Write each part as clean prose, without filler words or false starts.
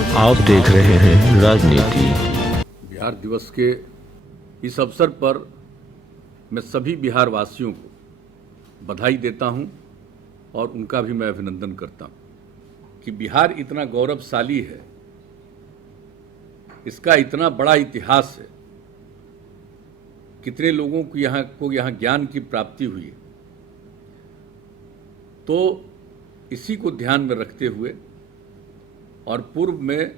आप देख रहे हैं राजनीति। बिहार दिवस के इस अवसर पर मैं सभी बिहार वासियों को बधाई देता हूं और उनका भी मैं अभिनंदन करता हूं कि बिहार इतना गौरवशाली है, इसका इतना बड़ा इतिहास है, कितने लोगों को यहाँ ज्ञान की प्राप्ति हुई है। तो इसी को ध्यान में रखते हुए और पूर्व में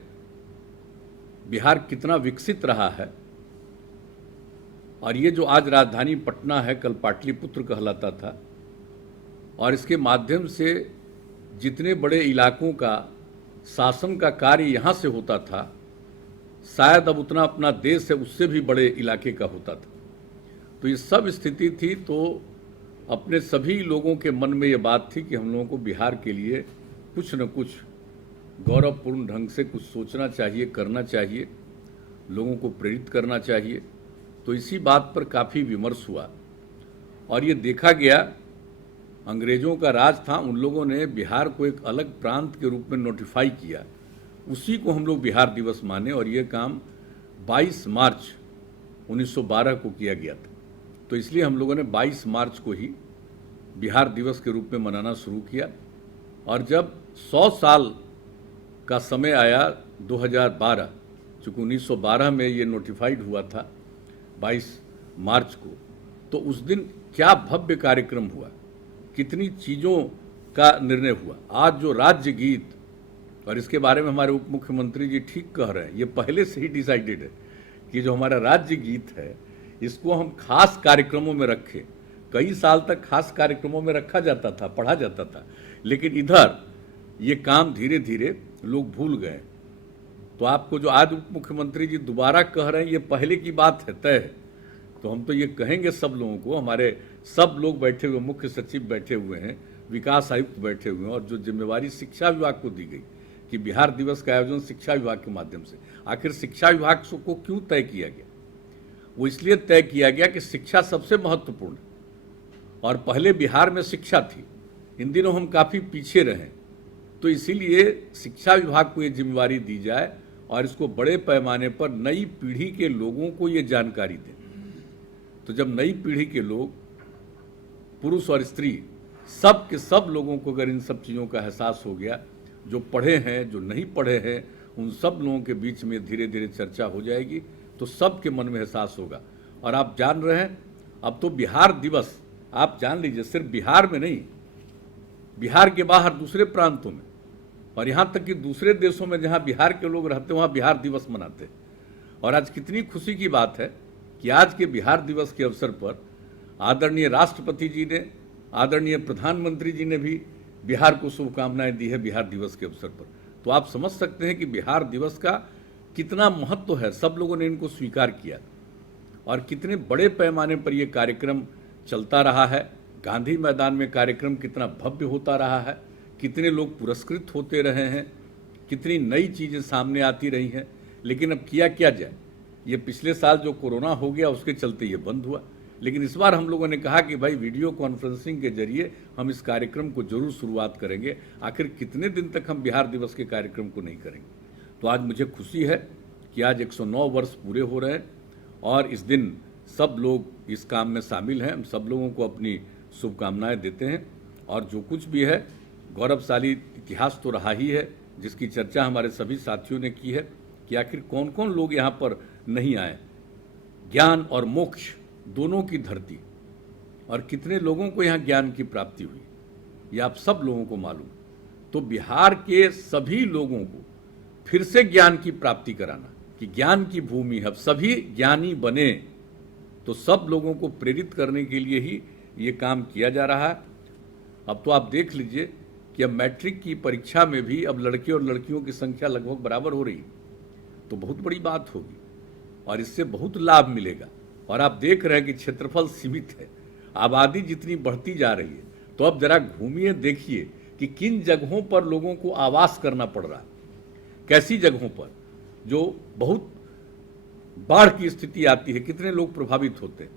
बिहार कितना विकसित रहा है और ये जो आज राजधानी पटना है कल पाटलिपुत्र कहलाता था, और इसके माध्यम से जितने बड़े इलाकों का शासन का कार्य यहाँ से होता था, शायद अब उतना अपना देश है उससे भी बड़े इलाके का होता था। तो ये सब स्थिति थी, तो अपने सभी लोगों के मन में ये बात थी कि हम लोगों को बिहार के लिए कुछ न कुछ गौरवपूर्ण ढंग से कुछ सोचना चाहिए, करना चाहिए, लोगों को प्रेरित करना चाहिए। तो इसी बात पर काफ़ी विमर्श हुआ और ये देखा गया, अंग्रेज़ों का राज था, उन लोगों ने बिहार को एक अलग प्रांत के रूप में नोटिफाई किया, उसी को हम लोग बिहार दिवस माने और ये काम 22 मार्च 1912 को किया गया था। तो इसलिए हम लोगों ने 22 मार्च को ही बिहार दिवस के रूप में मनाना शुरू किया। और जब 100 साल का समय आया 2012, चूँकि 1912 में ये नोटिफाइड हुआ था 22 मार्च को, तो उस दिन क्या भव्य कार्यक्रम हुआ, कितनी चीज़ों का निर्णय हुआ। आज जो राज्य गीत, और इसके बारे में हमारे उप मुख्यमंत्री जी ठीक कह रहे हैं, ये पहले से ही डिसाइडेड है कि जो हमारा राज्य गीत है इसको हम खास कार्यक्रमों में रखें। कई साल तक खास कार्यक्रमों में रखा जाता था, पढ़ा जाता था, लेकिन इधर ये काम धीरे धीरे लोग भूल गए। तो आपको जो आज उप मुख्यमंत्री जी दोबारा कह रहे हैं, ये पहले की बात है, तय है। तो हम तो ये कहेंगे सब लोगों को, हमारे सब लोग बैठे हुए, मुख्य सचिव बैठे हुए हैं, विकास आयुक्त बैठे हुए हैं, और जो जिम्मेवारी शिक्षा विभाग को दी गई कि बिहार दिवस का आयोजन शिक्षा विभाग के माध्यम से, आखिर शिक्षा विभाग को क्यों तय किया गया? वो इसलिए तय किया गया कि शिक्षा सबसे महत्वपूर्ण है और पहले बिहार में शिक्षा थी, इन दिनों हम काफ़ी पीछे रहे, तो इसीलिए शिक्षा विभाग को ये जिम्मेवारी दी जाए और इसको बड़े पैमाने पर नई पीढ़ी के लोगों को ये जानकारी दें। तो जब नई पीढ़ी के लोग, पुरुष और स्त्री, सब के सब लोगों को अगर इन सब चीज़ों का एहसास हो गया, जो पढ़े हैं, जो नहीं पढ़े हैं, उन सब लोगों के बीच में धीरे धीरे चर्चा हो जाएगी, तो सबके मन में एहसास होगा। और आप जान रहे हैं, अब तो बिहार दिवस आप जान लीजिए सिर्फ बिहार में नहीं, बिहार के बाहर दूसरे प्रांतों में और यहाँ तक कि दूसरे देशों में जहाँ बिहार के लोग रहते हैं वहाँ बिहार दिवस मनाते हैं। और आज कितनी खुशी की बात है कि आज के बिहार दिवस के अवसर पर आदरणीय राष्ट्रपति जी ने, आदरणीय प्रधानमंत्री जी ने भी बिहार को शुभकामनाएं दी है बिहार दिवस के अवसर पर। तो आप समझ सकते हैं कि बिहार दिवस का कितना महत्व है, सब लोगों ने इनको स्वीकार किया और कितने बड़े पैमाने पर यह कार्यक्रम चलता रहा है। गांधी मैदान में कार्यक्रम कितना भव्य होता रहा है, कितने लोग पुरस्कृत होते रहे हैं, कितनी नई चीज़ें सामने आती रही हैं। लेकिन अब किया क्या जाए, ये पिछले साल जो कोरोना हो गया उसके चलते ये बंद हुआ, लेकिन इस बार हम लोगों ने कहा कि भाई वीडियो कॉन्फ्रेंसिंग के जरिए हम इस कार्यक्रम को जरूर शुरुआत करेंगे। आखिर कितने दिन तक हम बिहार दिवस के कार्यक्रम को नहीं करेंगे। तो आज मुझे खुशी है कि आज 109 वर्ष पूरे हो रहे हैं और इस दिन सब लोग इस काम में शामिल हैं। हम सब लोगों को अपनी शुभकामनाएं देते हैं और जो कुछ भी है, गौरवशाली इतिहास तो रहा ही है, जिसकी चर्चा हमारे सभी साथियों ने की है कि आखिर कौन कौन लोग यहाँ पर नहीं आए। ज्ञान और मोक्ष दोनों की धरती, और कितने लोगों को यहाँ ज्ञान की प्राप्ति हुई, ये आप सब लोगों को मालूम। तो बिहार के सभी लोगों को फिर से ज्ञान की प्राप्ति कराना कि ज्ञान की भूमि है, अब सभी ज्ञानी बने, तो सब लोगों को प्रेरित करने के लिए ही ये काम किया जा रहा है। अब तो आप देख लीजिए कि अब मैट्रिक की परीक्षा में भी अब लड़के और लड़कियों की संख्या लगभग बराबर हो रही, तो बहुत बड़ी बात होगी और इससे बहुत लाभ मिलेगा। और आप देख रहे हैं कि क्षेत्रफल सीमित है, आबादी जितनी बढ़ती जा रही है, तो अब जरा घूमिए, देखिए कि किन जगहों पर लोगों को आवास करना पड़ रहा है, कैसी जगहों पर जो बहुत बाढ़ की स्थिति आती है, कितने लोग प्रभावित होते हैं,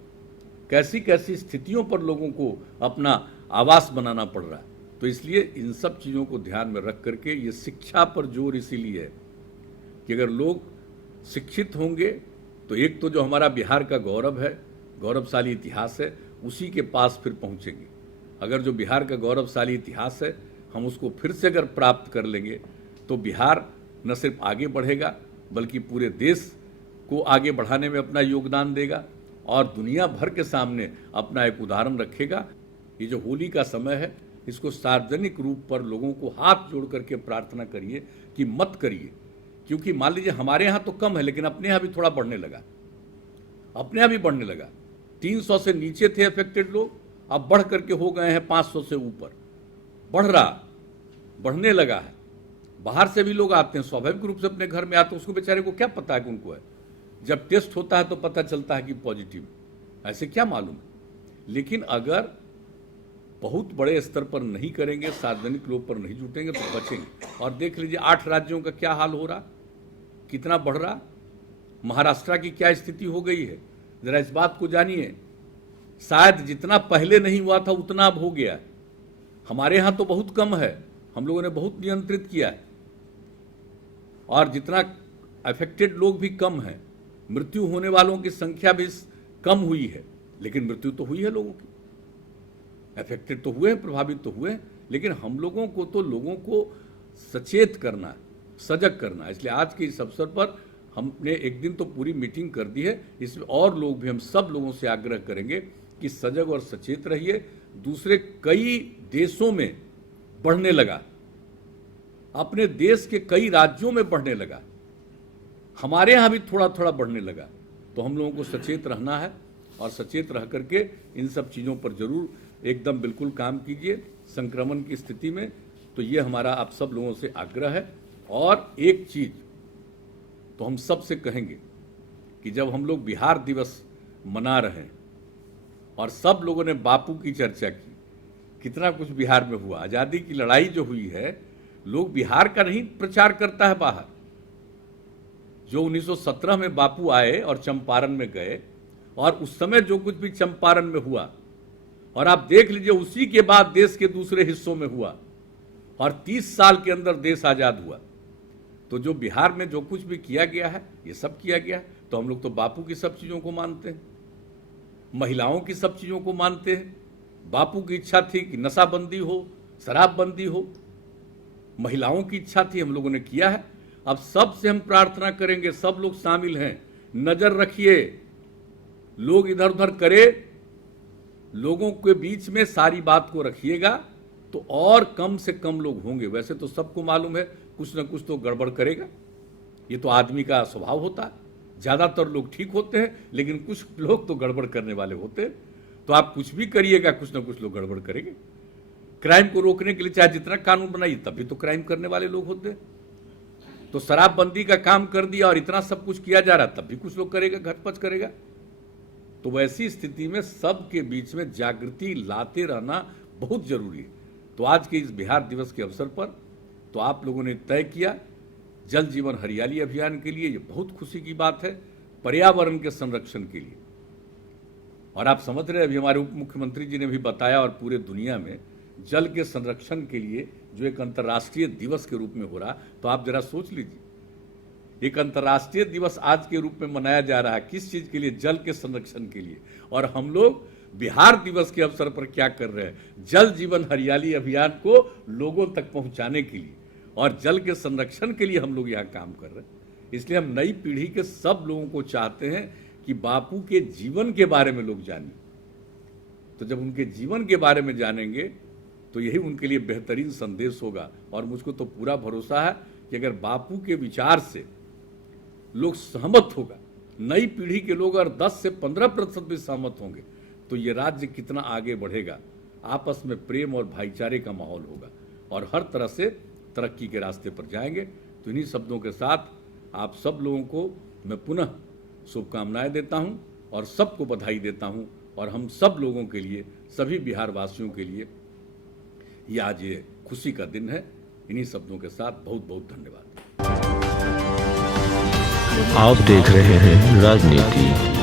कैसी कैसी स्थितियों पर लोगों को अपना आवास बनाना पड़ रहा है। तो इसलिए इन सब चीज़ों को ध्यान में रख करके ये शिक्षा पर जोर इसीलिए है कि अगर लोग शिक्षित होंगे तो एक तो जो हमारा बिहार का गौरव है, गौरवशाली इतिहास है, उसी के पास फिर पहुंचेंगे। अगर जो बिहार का गौरवशाली इतिहास है हम उसको फिर से अगर प्राप्त कर लेंगे तो बिहार न सिर्फ आगे बढ़ेगा बल्कि पूरे देश को आगे बढ़ाने में अपना योगदान देगा और दुनिया भर के सामने अपना एक उदाहरण रखेगा। ये जो होली का समय है इसको सार्वजनिक रूप पर लोगों को हाथ जोड़ करके प्रार्थना करिए कि मत करिए, क्योंकि मान लीजिए हमारे यहाँ तो कम है लेकिन अपने यहाँ भी थोड़ा बढ़ने लगा, अपने यहाँ भी बढ़ने लगा। 300 से नीचे थे अफेक्टेड लोग, अब बढ़ करके हो गए हैं 500 से ऊपर, बढ़ने लगा है। बाहर से भी लोग आते हैं, स्वाभाविक रूप से अपने घर में आते हैं, उसको बेचारे को क्या पता है कि उनको है। जब टेस्ट होता है तो पता चलता है कि पॉजिटिव, ऐसे क्या मालूम। लेकिन अगर बहुत बड़े स्तर पर नहीं करेंगे, सार्वजनिक लोग पर नहीं जुटेंगे तो बचेंगे। और देख लीजिए 8 राज्यों का क्या हाल हो रहा, कितना बढ़ रहा। महाराष्ट्र की क्या स्थिति हो गई है, जरा इस बात को जानिए। शायद जितना पहले नहीं हुआ था उतना अब हो गया है। हमारे यहाँ तो बहुत कम है, हम लोगों ने बहुत नियंत्रित किया है और जितना अफेक्टेड लोग भी कम हैं, मृत्यु होने वालों की संख्या भी कम हुई है, लेकिन मृत्यु तो हुई है लोगों की। अफेक्टेड तो हुए, प्रभावित तो हुए, लेकिन हम लोगों को तो लोगों को सचेत करना है, सजग करना है। इसलिए आज के इस अवसर पर हमने एक दिन तो पूरी मीटिंग कर दी है, इसमें और लोग भी, हम सब लोगों से आग्रह करेंगे कि सजग और सचेत रहिए। दूसरे कई देशों में बढ़ने लगा, अपने देश के कई राज्यों में बढ़ने लगा, हमारे यहाँ भी थोड़ा थोड़ा बढ़ने लगा। तो हम लोगों को सचेत रहना है और सचेत रह करके इन सब चीज़ों पर जरूर एकदम बिल्कुल काम कीजिए संक्रमण की स्थिति में। तो ये हमारा आप सब लोगों से आग्रह है। और एक चीज़ तो हम सब से कहेंगे कि जब हम लोग बिहार दिवस मना रहे हैं और सब लोगों ने बापू की चर्चा की, कितना कुछ बिहार में हुआ, आज़ादी की लड़ाई जो हुई है, लोग बिहार का नहीं प्रचार करता है बाहर। जो 1917 में बापू आए और चंपारण में गए और उस समय जो कुछ भी चंपारण में हुआ, और आप देख लीजिए उसी के बाद देश के दूसरे हिस्सों में हुआ और 30 साल के अंदर देश आज़ाद हुआ। तो जो बिहार में जो कुछ भी किया गया है ये सब किया गया है। तो हम लोग तो बापू की सब चीज़ों को मानते हैं, महिलाओं की सब चीज़ों को मानते हैं। बापू की इच्छा थी कि नशाबंदी हो, शराबबंदी हो, महिलाओं की इच्छा थी, हम लोगों ने किया है। अब सबसे हम प्रार्थना करेंगे, सब लोग शामिल हैं, नजर रखिए, लोग इधर उधर करे, लोगों के बीच में सारी बात को रखिएगा तो और कम से कम लोग होंगे। वैसे तो सबको मालूम है कुछ न कुछ तो गड़बड़ करेगा, ये तो आदमी का स्वभाव होता है। ज़्यादातर लोग ठीक होते हैं लेकिन कुछ लोग तो गड़बड़ करने वाले होते हैं। तो आप कुछ भी करिएगा, कुछ न कुछ लोग गड़बड़ करेंगे। क्राइम को रोकने के लिए चाहे जितना कानून बनाइए तब भी तो क्राइम करने वाले लोग होते हैं। तो शराबबंदी का काम कर दिया और इतना सब कुछ किया जा रहा, तब भी कुछ लोग करेगा, घटपच करेगा। तो वैसी स्थिति में सबके बीच में जागृति लाते रहना बहुत जरूरी है। तो आज के इस बिहार दिवस के अवसर पर तो आप लोगों ने तय किया जल जीवन हरियाली अभियान के लिए, ये बहुत खुशी की बात है, पर्यावरण के संरक्षण के लिए। और आप समझ रहे हैं, अभी हमारे उप मुख्यमंत्री जी ने भी बताया, और पूरे दुनिया में जल के संरक्षण के लिए जो एक अंतर्राष्ट्रीय दिवस के रूप में हो रहा, तो आप जरा सोच लीजिए, एक अंतर्राष्ट्रीय दिवस आज के रूप में मनाया जा रहा है, किस चीज के लिए? जल के संरक्षण के लिए। और हम लोग बिहार दिवस के अवसर पर क्या कर रहे हैं? जल जीवन हरियाली अभियान को लोगों तक पहुंचाने के लिए और जल के संरक्षण के लिए हम लोग यहाँ काम कर रहे हैं। इसलिए हम नई पीढ़ी के सब लोगों को चाहते हैं कि बापू के जीवन के बारे में लोग जानें। तो जब उनके जीवन के बारे में जानेंगे तो यही उनके लिए बेहतरीन संदेश होगा। और मुझको तो पूरा भरोसा है कि अगर बापू के विचार से लोग सहमत होगा, नई पीढ़ी के लोग अगर 10 से 15% भी सहमत होंगे तो ये राज्य कितना आगे बढ़ेगा। आपस में प्रेम और भाईचारे का माहौल होगा और हर तरह से तरक्की के रास्ते पर जाएंगे। तो इन्हीं शब्दों के साथ आप सब लोगों को मैं पुनः शुभकामनाएं देता हूं और सबको बधाई देता हूं। और हम सब लोगों के लिए, सभी बिहार वासियों के लिए ये आज ये खुशी का दिन है। इन्हीं शब्दों के साथ बहुत बहुत धन्यवाद। आप देख रहे हैं राजनीति।